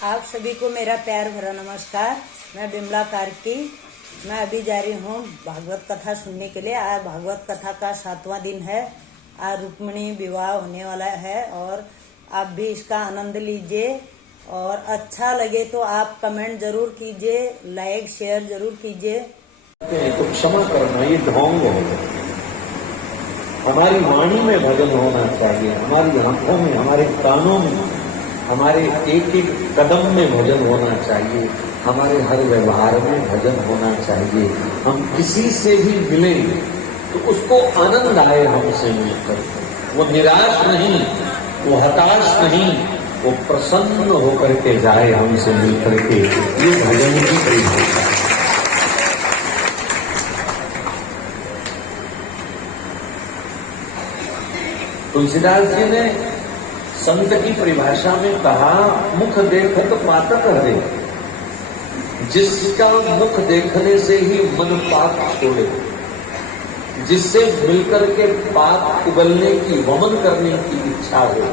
आप सभी को मेरा प्यार भरा नमस्कार। मैं बिमला कार्की। मैं अभी जा रही हूँ भागवत कथा सुनने के लिए। आज भागवत कथा का 7वां दिन है। आज रुक्मिणी विवाह होने वाला है और आप भी इसका आनंद लीजिए। और अच्छा लगे तो आप कमेंट जरूर कीजिए, लाइक शेयर जरूर कीजिए। तो क्षमा करना ये ढोंग है। हमारी वाणी में भजन होना चाहिए, हमारी आंखों में, हमारे कानों में, हमारे एक एक कदम में भजन होना चाहिए, हमारे हर व्यवहार में भजन होना चाहिए। हम किसी से भी मिले तो उसको आनंद आए हमसे मिलकर, वो निराश नहीं, वो हताश नहीं, वो प्रसन्न होकर के जाए हमसे मिलकर के। ये भजन की परिभाषा है। तुलसीदास जी ने संत की परिभाषा में कहा, मुख देखत पातक हरे, जिसका मुख देखने से ही मन पाप छोड़े, जिससे मिलकर के पाप उगलने की, वमन करने की इच्छा हो,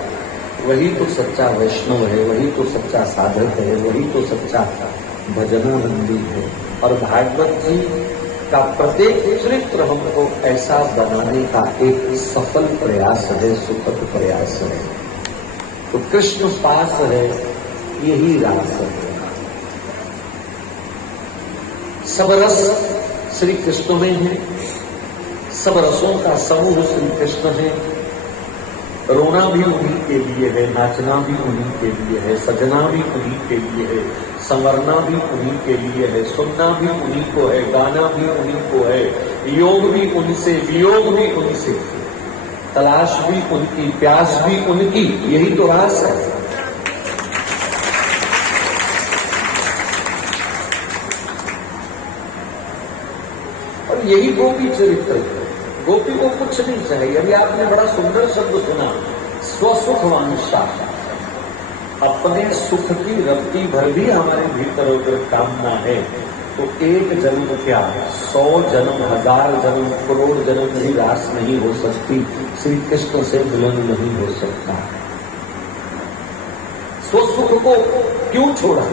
वही तो सच्चा वैष्णव है, वही तो सच्चा साधक है, वही तो सच्चा भजनानंदी है। और भागवत जी का प्रत्येक चरित्र हमको ऐसा बनाने का एक सफल प्रयास है, सुखद प्रयास है। तो कृष्ण पास है, यही रास है। सब रस श्री कृष्ण में है, सब रसों का समूह श्री कृष्ण है। रोना भी उन्हीं के लिए है, नाचना भी उन्हीं के लिए है, सजना भी उन्हीं के लिए है, संवरना भी उन्हीं के लिए है, सुनना भी उन्हीं को है, गाना भी उन्हीं को है, योग भी उनसे, वियोग भी उनसे, तलाश भी उनकी, प्यास भी उनकी। यही तो रास है। और यही गोपी चरित्र है। गोपी को कुछ नहीं चाहिए। अभी आपने बड़ा सुंदर शब्द सुना, स्वसुख वांछा। अपने सुख की रत्ती भर भी हमारे भीतर अगर कामना है तो एक जन्म क्या, 100 जन्म, 1000 जन्म, करोड़ जन्म भी रास नहीं हो सकती, श्री कृष्ण से मिलन नहीं हो सकता। स्वसुख को क्यों छोड़ा,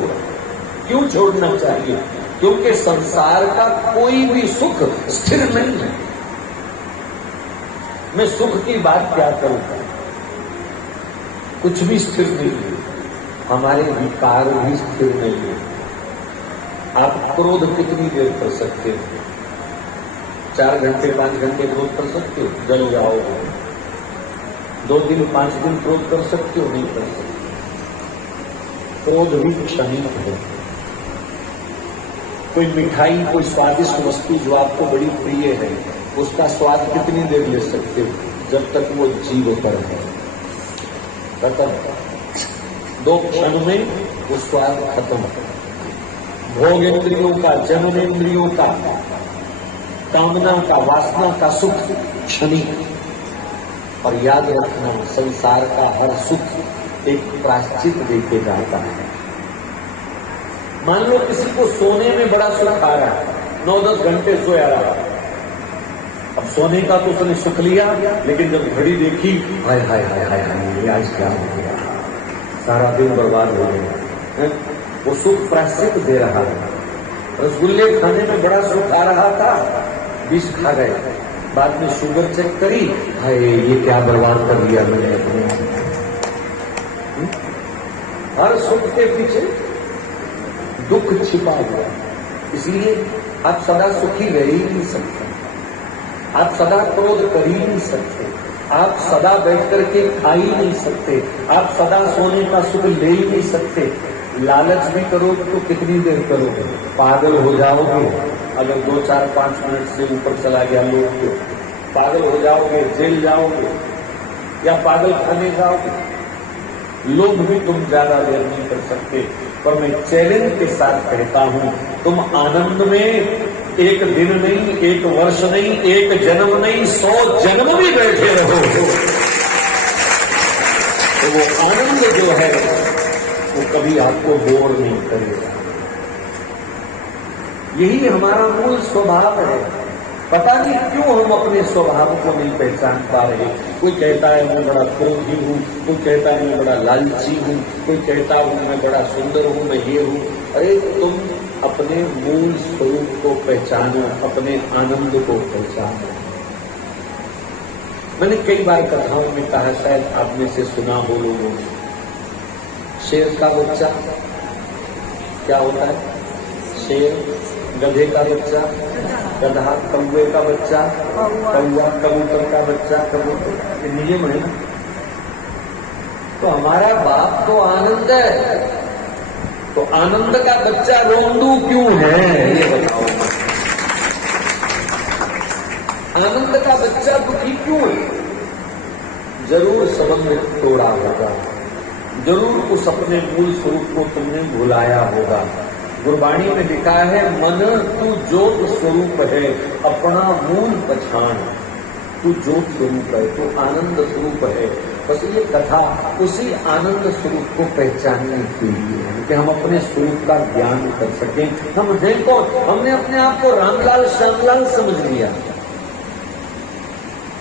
क्यों छोड़ना चाहिए? क्योंकि संसार का कोई भी सुख स्थिर नहीं है। मैं सुख की बात क्या करूं, कुछ भी स्थिर नहीं है। हमारे विकार भी स्थिर नहीं है। आप क्रोध कितनी देर कर सकते हो? 4 घंटे 5 घंटे क्रोध कर सकते हो, जल जाओगे। 2 दिन 5 दिन क्रोध कर सकते हो, नहीं कर सकते। क्रोध भी क्षणिक है। कोई मिठाई, कोई स्वादिष्ट वस्तु जो आपको बड़ी प्रिय है, उसका स्वाद कितनी देर ले सकते हो? जब तक वो जीव पर है, खत्म। 2 क्षण में वो स्वाद खत्म। भोग इंद्रियों का, जननेन्द्रियों का, कामना का, वासना का सुख क्षणिक। और याद रखना, संसार का हर सुख एक प्रायश्चित देके जाता है। मान लो किसी को सोने में बड़ा सुख आ रहा है, 9-10 घंटे सोया रहा। अब सोने का तो उसने सुख लिया, लेकिन जब घड़ी देखी, हाय हाय हाय हाय हाय, आज क्या हो गया, सारा दिन बर्बाद हो गया। वो सुख प्रायश्चित दे रहा है। रसगुल्ले खाने में बड़ा सुख आ रहा था, विष खा गए। बाद में शुगर चेक करी, हाय ये क्या बर्बाद कर दिया मैंने अपने। हर सुख के पीछे दुख छिपा हुआ। इसलिए आप सदा सुखी रह ही नहीं सकते, आप सदा क्रोध कर ही नहीं सकते, आप सदा बैठ करके खा ही नहीं सकते, आप सदा सोने का सुख ले ही नहीं सकते। लालच भी करोगे तो कितनी देर करोगे? पागल हो जाओगे। अगर 2, 4, 5 मिनट से ऊपर चला गया लोग तो पागल हो जाओगे, जेल जाओगे या पागल खाने जाओगे। लोभ भी तुम ज्यादा देर नहीं कर सकते। पर मैं चैलेंज के साथ कहता हूं, तुम आनंद में 1 दिन नहीं, 1 वर्ष नहीं, 1 जन्म नहीं, 100 जन्म भी बैठे रहो तो वो आनंद जो है वो कभी आपको बोर नहीं करेगा। यही हमारा मूल स्वभाव है। पता नहीं क्यों हम अपने स्वभाव को नहीं पहचान पा रहे। कोई कहता है मैं बड़ा क्रोधी हूँ, कोई कहता है मैं बड़ा लालची हूँ, कोई कहता हूँ मैं बड़ा सुंदर हूँ, मैं ये हूँ। अरे तुम अपने मूल स्वरूप को पहचानो, अपने आनंद को पहचानो। मैंने कई बार कथाओं में कहा, शायद आप में से सुना हो लोगों ने, शेर का बच्चा क्या होता है? शेर, गधे का बच्चा गधा, कौवे का बच्चा कौवा, कबूतर का बच्चा कबूतर। ये नियम है ना। तो हमारा बाप तो आनंद है, तो आनंद का बच्चा रोंदू क्यों है ये बताओ। आनंद का बच्चा दुखी क्यों है? जरूर संबंध तोड़ा होगा, जरूर उस अपने मूल स्वरूप को तुमने भुलाया होगा। गुरबाणी में लिखा है, मन तू ज्योत स्वरूप है, अपना मूल पहचान। तू ज्योत स्वरूप है, तू आनंद स्वरूप है। बस ये कथा उसी आनंद स्वरूप को पहचानने के लिए है कि हम अपने स्वरूप का ज्ञान कर सकें। हम देखो, हमने अपने आप को रामलाल श्यामलाल समझ लिया,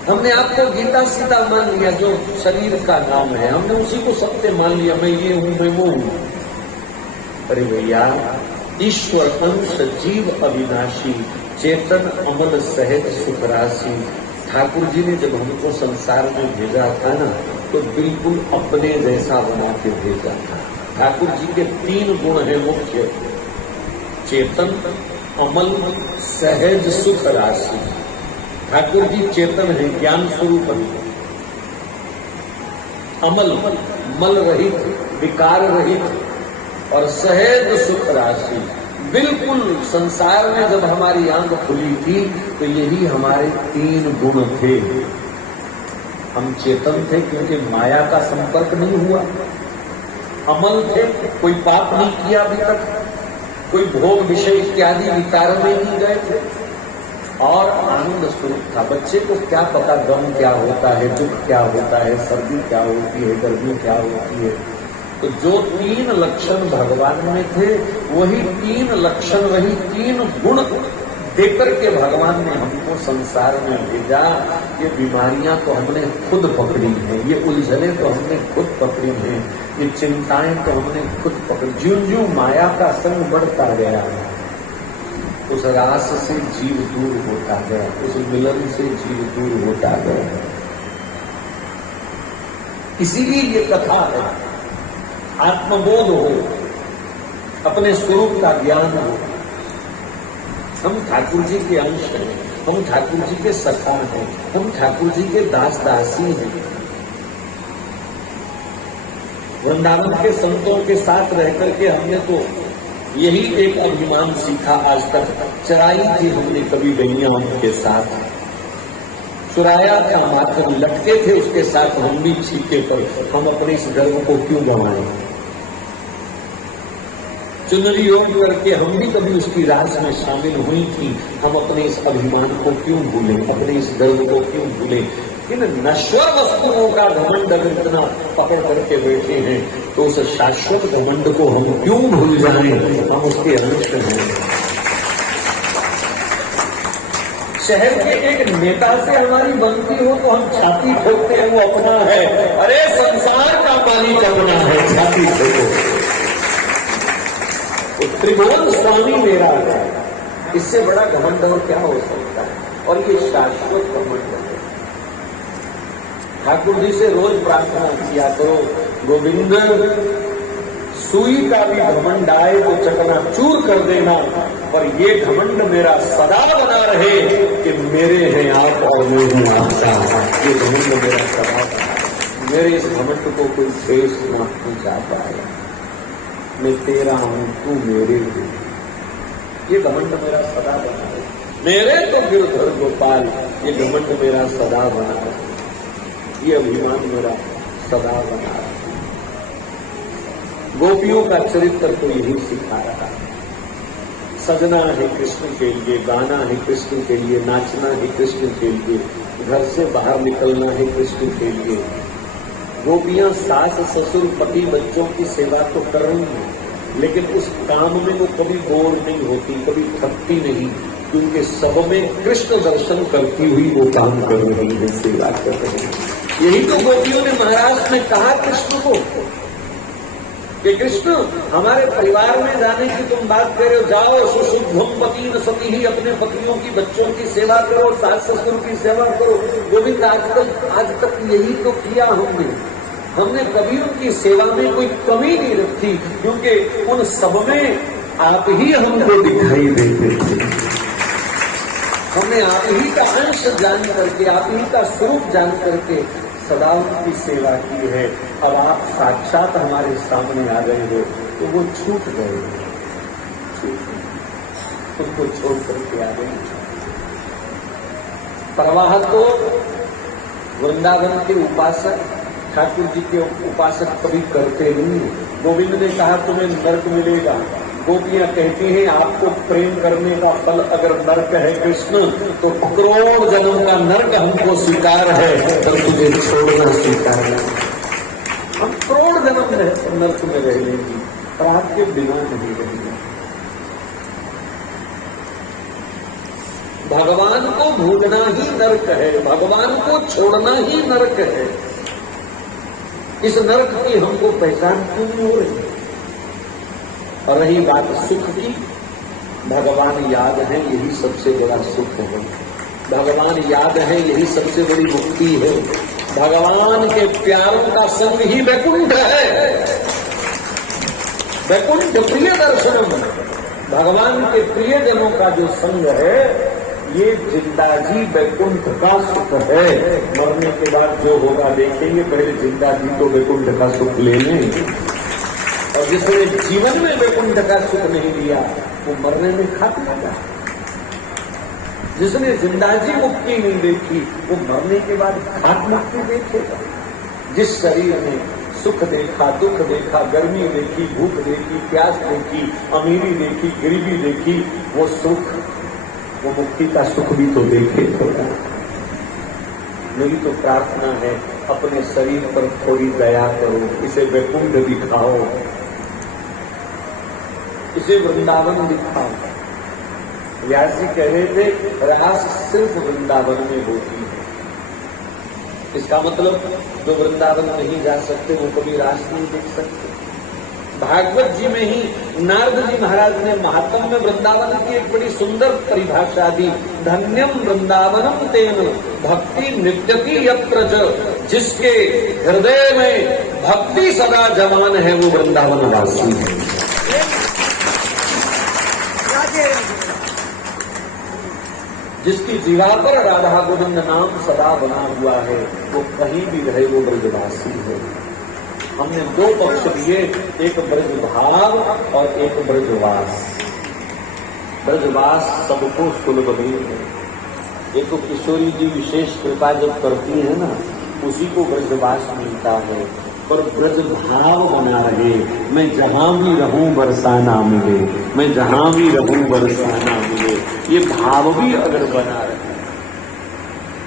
हमने आपको गीता सीता मान लिया जो शरीर का नाम है, हमने उसी को सत्य मान लिया, मैं ये हूं, मैं वो हूं। अरे भैया, ईश्वर अंश जीव अविनाशी, चेतन अमल सहज सुखराशि। ठाकुर जी ने जब हमको संसार में भेजा था ना, तो बिल्कुल अपने जैसा बना के भेजा था। ठाकुर जी के 3 गुण हैं मुख्य, चेतन, अमल, सहज सुख राशि। ठाकुर जी चेतन है, ज्ञान स्वरूप है, अमल, मल रहित, विकार रहित और सहज सुख राशि। बिल्कुल संसार में जब हमारी आंख खुली थी तो यही हमारे 3 गुण थे। हम चेतन थे क्योंकि माया का संपर्क नहीं हुआ, अमल थे, कोई पाप नहीं किया अभी तक, कोई भोग विषय इत्यादि विकार में नहीं गए थे, और आनंद स्वरूप था। बच्चे को क्या पता गम क्या होता है, दुख क्या होता है, सर्दी क्या होती है, गर्मी क्या होती है। तो जो 3 लक्षण भगवान में थे, वही 3 लक्षण, वही 3 गुण देकर के भगवान ने हमको संसार में भेजा। ये बीमारियां तो हमने खुद पकड़ी हैं, ये उलझने तो हमने खुद पकड़ी हैं, ये चिंताएं तो हमने खुद पकड़ी। ज्यों-ज्यों माया का संग बढ़ता गया, उस रास से जीव दूर होता गया, उस मिलन से जीव दूर होता गया। इसीलिए ये कथा है, आत्मबोध हो, अपने स्वरूप का ज्ञान हो। हम ठाकुर जी के अंश हैं, हम ठाकुर जी के सखा हैं, हम ठाकुर जी के दास दासी हैं। वृंदावन के संतों के साथ रह करके हमने तो यही एक अभिमान सीखा आज तक। चराई थी हमने कभी गैया उनके साथ, चुराया था मात्र, लटके थे उसके साथ हम भी छीके पर। हम अपने इस गर्व को क्यों गंवाएं? चुनरी ओढ़ करके हम भी कभी उसकी रास में शामिल हुई थी, हम अपने इस अभिमान को क्यों भूलें, अपने इस गर्व को क्यों भूलें? इन नश्वर वस्तुओं का घमंड अगर इतना पकड़ करके बैठे हैं, तो उस शाश्वत घमंड को हम क्यों भूल जाएं? हम उसके अंश हैं। शहर के एक नेता से हमारी बनती हो तो हम छाती ठोकते हैं, वो अपना है। अरे संसार का मालिक अपना है, छाती ठोको। त्रिभुवन स्वामी मेरा है, इससे बड़ा घमंड और क्या हो सकता है? और ये शाश्वत घमंड है। ठाकुर जी से रोज प्रार्थना किया करो, गोविंद सुई का भी घमंड आए तो चकनाचूर कर देना, पर ये घमंड मेरा सदा बना रहे कि मेरे हैं आप और मैं हूं आपका। ये घमंड मेरा सदा बना, मेरे इस घमंड को कोई ठेस न पहुंचा पाए। मैं तेरा हूं, तू मेरे हूं, ये घमंड मेरा सदा बना रहे। मेरे तो गिरधर गोपाल, ये घमंड मेरा सदा बना रहे, ये अभिमान मेरा सदा बना रहा। गोपियों का चरित्र तो यही सिखा रहा है। सजना है कृष्ण के लिए, गाना है कृष्ण के लिए, नाचना है कृष्ण के लिए, घर से बाहर निकलना है कृष्ण के लिए। गोपियां सास ससुर पति बच्चों की सेवा तो कर रही हैं, लेकिन उस काम में वो कभी बोर नहीं होती, कभी थकती नहीं, क्योंकि सब में कृष्ण दर्शन करती हुई वो काम कर रही है, सेवा कर रही है। यही तो गोपियों ने महाराज ने कहा कृष्ण को कि कृष्ण हमारे परिवार में जाने की तुम बात कर रहे हो, जाओ सुशुद्धम पति न सती ही, अपने पतियों की बच्चों की सेवा करो, सास ससुर की सेवा करो। गोविंद आज तक यही तो किया हमने कभी उनकी सेवा में कोई कमी नहीं रखी, क्योंकि उन सब में आप ही हमको दिखाई देते थे। हमने आप ही का अंश जान करके, आप ही का स्वरूप जान करके सदा उनकी सेवा की है। अब आप साक्षात हमारे सामने आ गए हो तो वो छूट गए, उनको छोड़ करके आ गए। प्रवाह तो वृंदावन के उपासक, ठाकुर जी के उपासक कभी करते नहीं। गोविंद ने कहा तुम्हें नरक मिलेगा, गोपियां कहती हैं आपको प्रेम करने का फल अगर नरक है कृष्ण, तो करोड़ जन्म का नरक हमको स्वीकार है, तब तुझे छोड़ना स्वीकार है। हम करोड़ जन्म नरक में रह लेंगे पर आपके बिना नहीं रहेंगे। भगवान को भूलना ही नरक है, भगवान को छोड़ना ही नरक है। इस नरक की हमको पहचान क्यों नहीं हो रही? और रही बात सुख की, भगवान याद है यही सबसे बड़ा सुख है। भगवान याद है यही सबसे बड़ी मुक्ति है। भगवान के प्यारों का संग ही वैकुंठ है। वैकुंठ प्रिय दर्शनम, भगवान के प्रियजनों का जो संग है ये जिंदा जी वैकुंठ का सुख है। मरने के बाद जो होगा देखेंगे, पहले जिंदा जी तो वैकुंठ का सुख ले लें। और जिसने जीवन में वैकुंठ का सुख नहीं लिया वो मरने में खात्मा था। जिसने जिंदाजी मुक्ति नहीं देखी वो मरने के बाद खात मुक्ति देखेगा। जिस शरीर में सुख देखा, दुख देखा, गर्मी देखी, भूख देखी, प्यास देखी, अमीरी देखी, गरीबी देखी, वो सुख, वो मुक्ति का सुख भी तो देखे थोड़ा। मेरी तो प्रार्थना है अपने शरीर पर थोड़ी दया करो, इसे वैकुंठ दिखाओ, इसे वृंदावन दिखाओ। व्यास जी कह रहे थे रास सिर्फ वृंदावन में होती है। इसका मतलब जो वृंदावन नहीं जा सकते वो कभी रास नहीं देख सकते। भागवत जी में ही नारद जी महाराज ने महात्म में वृंदावन की एक बड़ी सुंदर परिभाषा दी। धन्यम वृंदावनम तेन भक्ति नित्यति यत्र च, जिसके हृदय में भक्ति सदा जवान है वो वृंदावन वासी है। जिसकी जीवा पर राधा गोविंद नाम सदा बना हुआ है वो कहीं भी रहे वो ब्रजवासी है। हमने दो पक्ष दिए, एक ब्रज भाव और एक ब्रजवास। ब्रजवास सबको सुलभ नहीं है। ये तो किशोरी जी विशेष कृपा जब करती है ना, उसी को ब्रजवास मिलता है। पर ब्रज भाव बना रहे, मैं जहां भी रहूं बरसाना मिले, मैं जहां भी रहूं बरसाना मिले, ये भाव भी अगर बना रहे,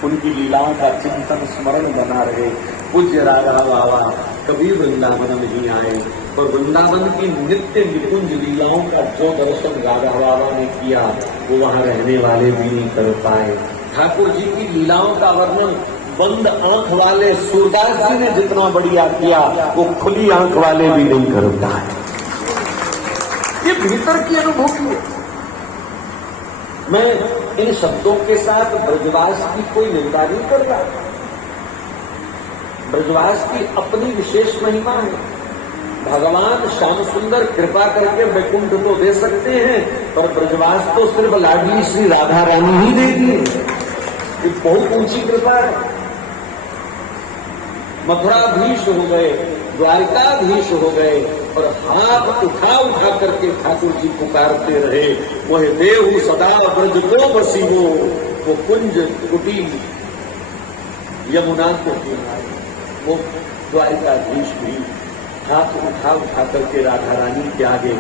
उनकी लीलाओं का चिंतन स्मरण बना रहे। पूज्य राधा बाबा कभी वृंदावन नहीं आए, पर वृंदावन की नित्य निकुंज लीलाओं का जो दर्शन राधा बाबा ने किया वो वहां रहने वाले भी नहीं कर पाए। ठाकुर जी की लीलाओं का वर्णन बंद आंख वाले सूरदास जी ने जितना बढ़िया किया वो खुली आंख वाले भी नहीं कर पाए। ये भीतर की अनुभूति है। मैं इन शब्दों के साथ ब्रजवास की कोई निंदा नहीं कर रहा। ब्रजवास की अपनी विशेष महिमा है। भगवान श्याम सुंदर कृपा करके वैकुंठ तो दे सकते हैं, पर ब्रजवास तो सिर्फ लाडली श्री राधा रानी ही देती है। ये बहुत ऊंची कृपा है। मथुराधीश हो गए, द्वारिकाधीश हो गए, और हाथ उठा उठा करके ठाकुर जी पुकारते रहे, वह देहु सदा ब्रज को बसी वो कुंज कुटी यमुना को किनारे। वो द्वारिकाधीश भी हाथ उठा उठा करके राधा रानी के आगे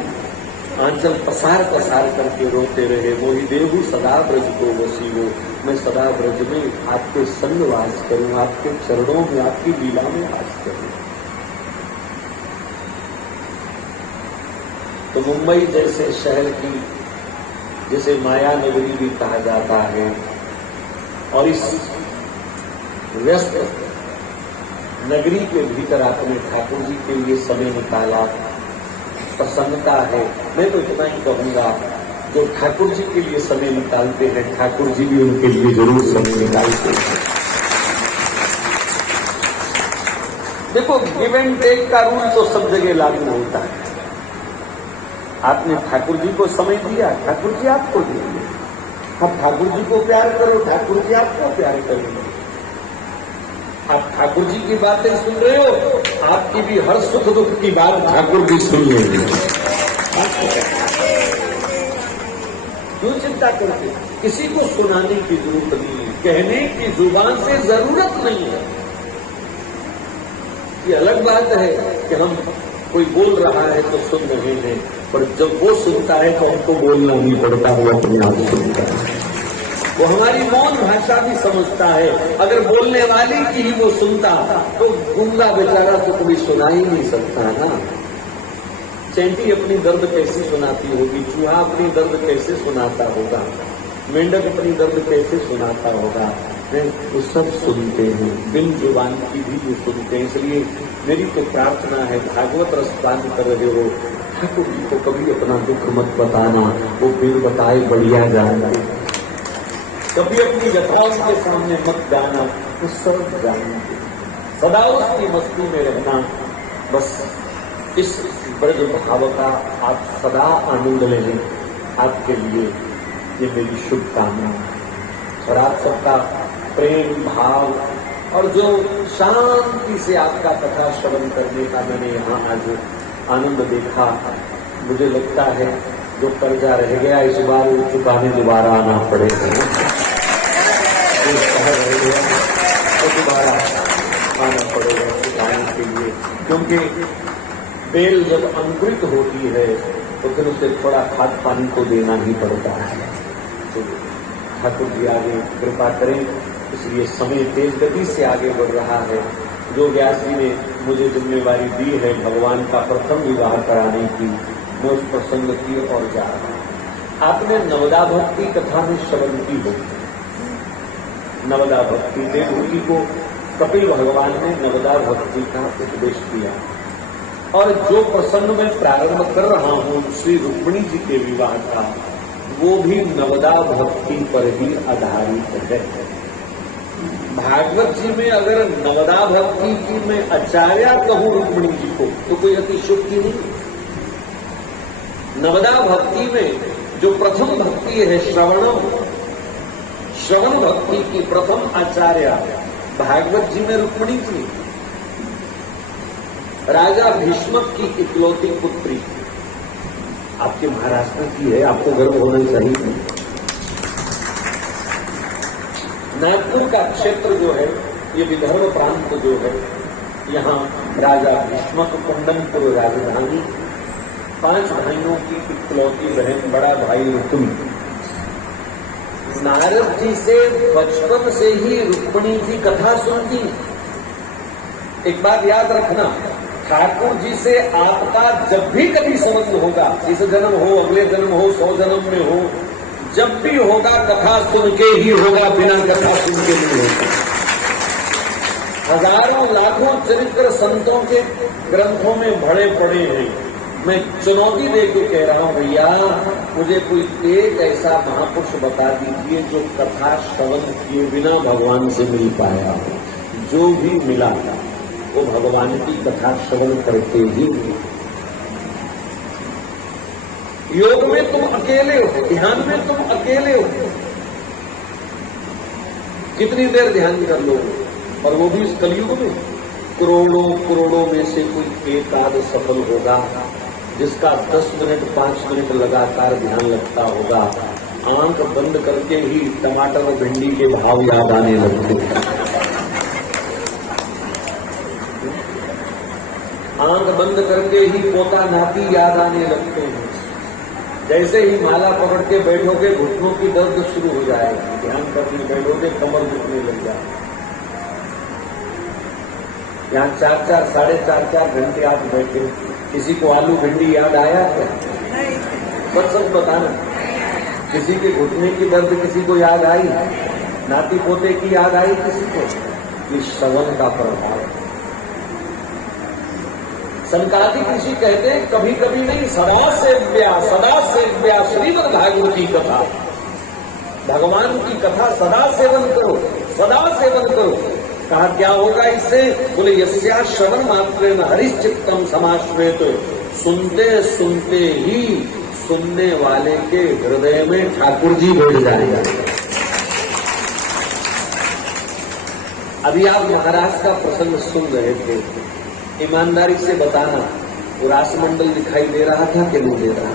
आंचल पसार पसार करके रोते रहे, वही देहु सदा ब्रज को बसी वो, मैं सदा ब्रज में आपके संग वास करूं, आपके चरणों में, आपकी लीला में वास करूं। तो मुंबई जैसे शहर की, जिसे माया नगरी भी कहा जाता है, और इस व्यस्त नगरी के भीतर आपने ठाकुर जी के लिए समय निकाला, प्रसन्नता है। मैं तो इतना ही कहूंगा, जो ठाकुर जी के लिए समय निकालते हैं, ठाकुर जी भी उनके लिए जरूर समय निकालते हैं। देखो, गिव एंड टेक का रूल तो सब जगह लागू होता है। आपने ठाकुर जी को समय दिया, ठाकुर जी आपको देंगे। आप ठाकुर जी को प्यार करो, ठाकुर जी आपको प्यार करेंगे। आप ठाकुर जी की बातें सुन रहे हो, आपकी भी हर सुख दुख की बात ठाकुर जी सुन लेंगे। क्यों चिंता करते? किसी को सुनाने की जरूरत नहीं है, कहने की जुबान से जरूरत नहीं है। ये अलग बात है कि हम कोई बोल रहा है तो सुन रहे हैं, पर जब वो सुनता है तो हमको बोलना नहीं पड़ता, वो अपने आप सुनता है। वो हमारी मौन भाषा भी समझता है। अगर बोलने वाले की ही वो सुनता तो गूंगा बेचारा तो कभी सुना ही नहीं सकता ना। चैंटी अपनी दर्द कैसे सुनाती होगी, चूहा अपनी दर्द कैसे सुनाता होगा, मेंढक अपनी दर्द कैसे सुनाता होगा। वो सब सुनते हैं, बिन जुबान की भी वो सुनते हैं। इसलिए मेरी तो प्रार्थना है, भागवत रसपान कर रहे हो, ठाकुर जी को कभी अपना दुख मत बताना, वो बिन बताए बढ़िया जाएंगे। कभी अपनी व्यथाओं के सामने मत गाना, वो सब जाएंगे। सदा उसकी मस्ती में रहना। बस इस ब्रज भाव का आप सदा आनंद लें। आपके लिए ये मेरी शुभकामना और आप सबका प्रेम भाव और जो शांति से आपका कथा श्रवण करने का मैंने यहाँ आज आनंद देखा, मुझे लगता है जो कर्जा रह गया इस बार वो चुकाने दोबारा आना पड़ेगा। तो दोबारा आना पड़ेगा चुकाने के लिए, क्योंकि बेल जब अंकुरित होती है तो फिर उसे थोड़ा खाद पानी को देना ही पड़ता है। तो ठाकुर जी आगे कृपा करें। इसलिए समय तेज गति से आगे बढ़ रहा है। जो व्यास जी ने मुझे जिम्मेवारी दी है भगवान का प्रथम विवाह कराने की, मैं उस प्रसंग की ओर जा रहा हूं। आपने नवदा भक्ति कथा में श्रवण की हो। नवदा भक्ति देवहूति को कपिल भगवान ने नवदा भक्ति का उपदेश किया। और जो प्रसंग मैं प्रारंभ कर रहा हूं श्री रुक्मिणी जी के विवाह का, वो भी नवदा भक्ति पर ही आधारित है। भागवत जी में अगर नवदा भक्ति की मैं आचार्य कहूं रुक्मिणी जी को तो कोई अतिशयोक्ति नहीं। नवदा भक्ति में जो प्रथम भक्ति है श्रवण भक्ति की प्रथम आचार्य भागवत जी में रुक्मिणी जी, राजा भीष्मक की इकलौती पुत्री, आपके महाराष्ट्र की है, आपको गर्व होना चाहिए। नागपुर का क्षेत्र जो है, ये विदर्भ प्रांत जो है, यहाँ राजा भीष्मक कुंदनपुर राजधानी, 5 भाइयों की इकलौती बहन, बड़ा भाई रुक्मी। नारद जी से बचपन से ही रुक्मिणी जी कथा सुनती। एक बात याद रखना, ठाकुर जी से आपका जब भी कभी संबंध होगा, इस जन्म हो, अगले जन्म हो, 100 जन्म में हो, जब भी होगा कथा सुन के ही होगा, बिना कथा सुन के नहीं होगा। हजारों लाखों चरित्र संतों के ग्रंथों में भरे पड़े हैं। मैं चुनौती दे के कह रहा हूं, भैया मुझे कोई एक ऐसा महापुरुष बता दीजिए जो कथा श्रवण किए बिना भगवान से मिल पाया हो। जो भी मिला वो भगवान की कथा श्रवण करके ही। योग में तुम अकेले हो, ध्यान में तुम अकेले हो। कितनी देर ध्यान कर लो, और वो भी इस कलयुग में करोड़ों में से कोई एक आध सफल होगा जिसका 10 मिनट 5 मिनट लगातार ध्यान लगता होगा। आंख बंद करके ही टमाटर और भिंडी के भाव याद आने लगते हैं। आंख बंद करके ही पोता नाती याद आने लगते हैं। जैसे ही माला पकड़ के बैठोगे घुटनों की दर्द शुरू हो जाएगी, ध्यान करने बैठोगे कमर दुखने लग जाएगी। यहाँ 4-4 साढ़े 4 घंटे आप बैठे, किसी को आलू भिंडी याद आया क्या? बस सब बताना। किसी के घुटने की दर्द किसी को याद आई? नाती पोते की याद आई किसी को? ये श्रवण का प्रभाव। संकादिक ऋषि कहते हैं कभी कभी नहीं, सदा सेव्या श्रीमद् भागवती कथा, भगवान की कथा सदा सेवन करो, सदा सेवन करो। कहा क्या होगा इससे? बोले यस्या श्रवण मात्रेण हरिश्चित्तम समाश्वेत, सुनते सुनते ही सुनने वाले के हृदय में ठाकुर जी बैठ जाएगा। अभी आप महाराज का प्रसंग सुन रहे थे, ईमानदारी से बताना वो रासमंडल दिखाई दे रहा था कि नहीं दे रहा?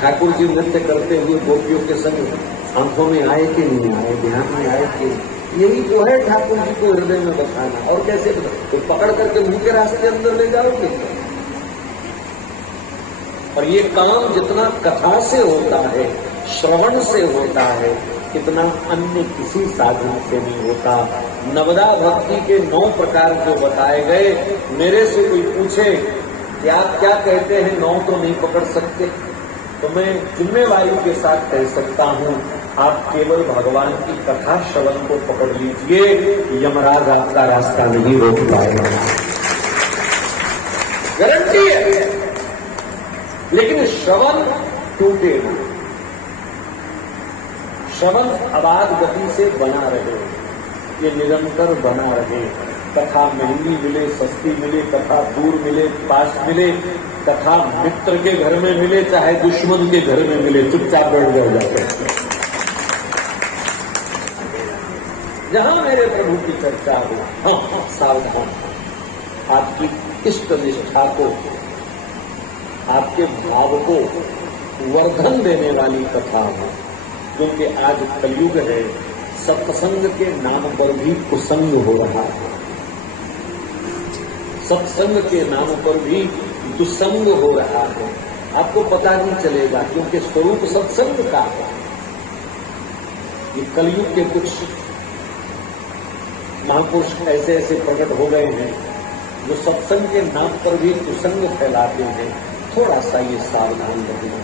ठाकुर जी नृत्य करते हुए गोपियों के संग आंखों में आए कि नहीं आए, ध्यान में आए कि? यही तो है ठाकुर जी को हृदय में बसाना। और कैसे? तो पकड़ करके मुंह के रास्ते अंदर ले जाओगे। और ये काम जितना कथा से होता है, श्रवण से होता है, इतना अन्य किसी साधन से नहीं होता। नवदा भक्ति के 9 प्रकार जो बताए गए, मेरे से कोई पूछे कि आप क्या कहते हैं 9 तो नहीं पकड़ सकते, तो मैं जिम्मेवारी के साथ कह सकता हूं, आप केवल भगवान की कथा श्रवण को पकड़ लीजिए, यमराज आपका रास्ता नहीं रोक पाएगा, गारंटी है। लेकिन श्रवण टूटे ना, श्रवण अबाध गति से बना रहे, ये निरंतर बना रहे। कथा महंगी मिले, सस्ती मिले, कथा दूर मिले, पास मिले, कथा मित्र के घर में मिले, चाहे दुश्मन के घर में मिले, चुपचाप बैठ जाते। जहां मेरे प्रभु की चर्चा हो, हाँ सावधान, आपकी इष्ट निष्ठा को, आपके भाव को वर्धन देने वाली कथा हो। क्योंकि आज कलयुग है, सत्संग के नाम पर भी कुसंग हो रहा है, सत्संग के नाम पर भी दुसंग हो रहा है। आपको पता नहीं चलेगा, क्योंकि स्वरूप सत्संग का है। ये कलयुग के कुछ महापुरुष ऐसे ऐसे प्रकट हो गए हैं जो सत्संग के नाम पर भी कुसंग फैलाते हैं। थोड़ा सा ये सावधान रखना।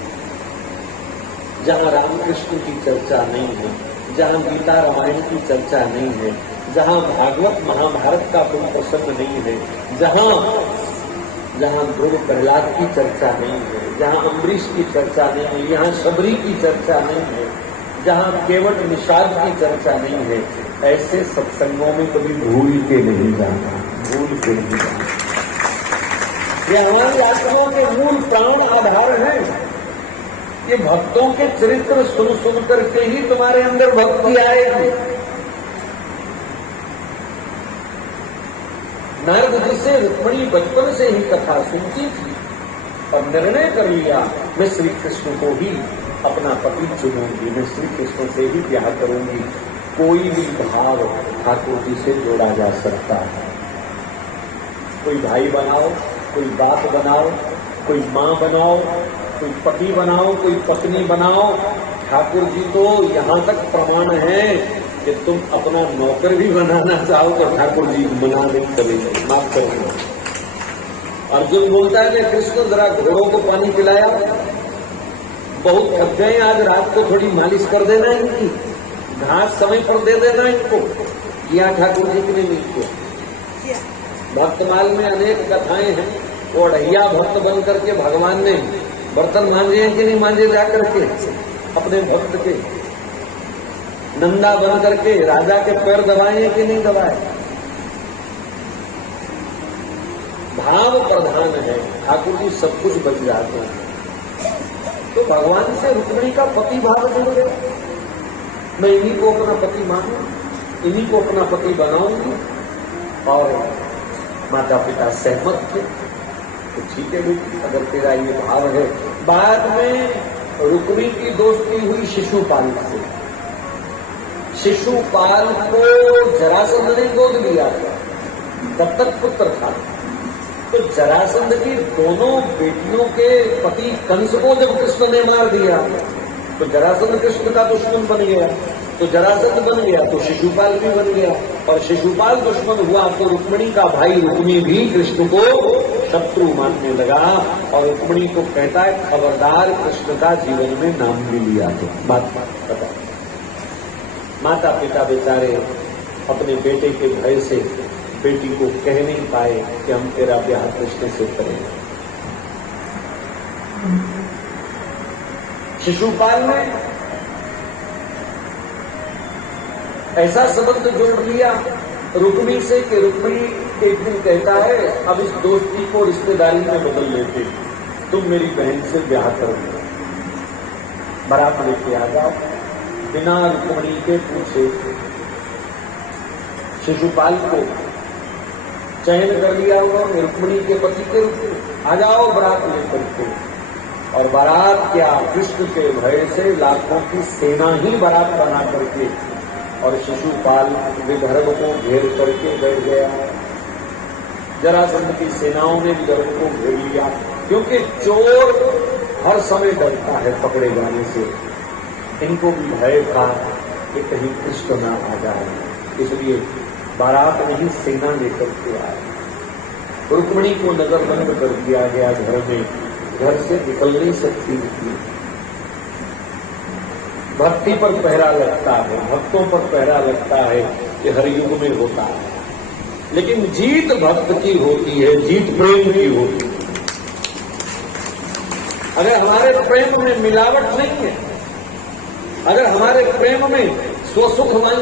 जहां रामकृष्ण की चर्चा नहीं है, जहां गीता रामायण की चर्चा नहीं है, जहां भागवत महाभारत का कोई प्रसंग नहीं है, जहां ध्रुव प्रहलाद की चर्चा नहीं है, जहां अम्बरीश की चर्चा नहीं है, यहाँ शबरी की चर्चा नहीं है, जहां केवट निषाद की चर्चा नहीं है, ऐसे सत्संगों में कभी भूल के नहीं जाना, भूल के नहीं जाना। ये हमारी आत्माओं के मूल प्राण आधार हैं। ये भक्तों के चरित्र सुन सुन करके ही तुम्हारे अंदर भक्ति आएगी। नारद जी से रुक्मिणी बचपन से ही कथा सुनती थी और निर्णय कर लिया, मैं श्री कृष्ण को ही अपना पति चुनूंगी, मैं श्री कृष्ण से ही ब्याह करूंगी। कोई भी भाव ठाकुर जी से जोड़ा जा सकता है। कोई भाई बनाओ, कोई बाप बनाओ, कोई माँ बनाओ, कोई पति बनाओ, कोई पत्नी बनाओ। ठाकुर जी तो यहाँ तक प्रमाण है कि तुम अपना नौकर भी बनाना चाहो तो ठाकुर जी मना नहीं करेंगे, माफ करेंगे। अर्जुन बोलता है कि कृष्ण जरा घोड़ों को पानी पिलाया, बहुत थक गए, आज रात को थोड़ी मालिश कर देना इनकी, घास समय पर दे देना इनको। किया ठाकुर जी की नहीं किया। भक्तमाल में अनेक कथाएं हैं। वो अढ़ैया भक्त बन करके भगवान ने बर्तन मांजे हैं कि नहीं मांजे जा करके अपने भक्त के, नंदा बन करके राजा के पैर दबाए हैं कि नहीं दबाए। भाव प्रधान है, ठाकुर जी सब कुछ बच जाते हैं। तो भगवान से रुक्मिणी का पति भाव जुड़ गया, मैं इन्हीं को अपना पति मानूं, इन्हीं को अपना पति बनाऊंगी। और माता पिता सहमत थे, तो ठीक है बेटी, अगर तेरा ये भाव है। बाद में रुक्मिणी की दोस्ती हुई शिशुपाल से। शिशुपाल को जरासंध ने गोद लिया था, दत्तक पुत्र था। तो जरासंध की दोनों बेटियों के पति कंस को जब कृष्ण ने मार दिया तो जरासंध कृष्ण का दुश्मन बन गया, तो जरासंध बन गया तो शिशुपाल भी बन गया, और शिशुपाल दुश्मन हुआ तो रुक्मिणी का भाई रुक्मी भी कृष्ण को शत्रु मानने लगा। और रुक्मिणी को कहता है, खबरदार कृष्ण का जीवन में नाम भी लिया तो बात पता। माता पिता बेचारे अपने बेटे के भय से बेटी को कह नहीं पाए कि हम तेरा ब्याह कृष्ण से करेंगे। शिशुपाल ने ऐसा संबंध जोड़ लिया रुक्मिणी से कि रुक्मिणी एक दिन कहता है अब इस दोस्ती को रिश्तेदारी में बदल लेते, तुम मेरी बहन से ब्याह करो, बारात लेके आ जाओ। बिना रुक्मिणी के पूछे शिशुपाल को चयन कर लिया उन्होंने रुक्मिणी के पति के रूप में, आ जाओ बारात लेकर के। और बारात क्या, कृष्ण के भय से लाखों की सेना ही बारात बना करके और शिशुपाल विदर्भ को घेर करके बैठ गया। जरासंध की सेनाओं ने विदर्भ को घेर लिया, क्योंकि चोर हर समय डरता है पकड़े जाने से। इनको भी भय था कि कहीं कृष्ण ना आ जाए, इसलिए बारात में ही सेना लेकर के आए। रुक्मिणी को नजरबंद कर दिया गया घर में, घर से निकल नहीं सकती थी। भक्ति पर पहरा लगता है, भक्तों पर पहरा लगता है, ये हर युग में होता है, लेकिन जीत भक्त की होती है, जीत प्रेम की होती है। अगर हमारे प्रेम में मिलावट नहीं है, अगर हमारे प्रेम में स्वसुख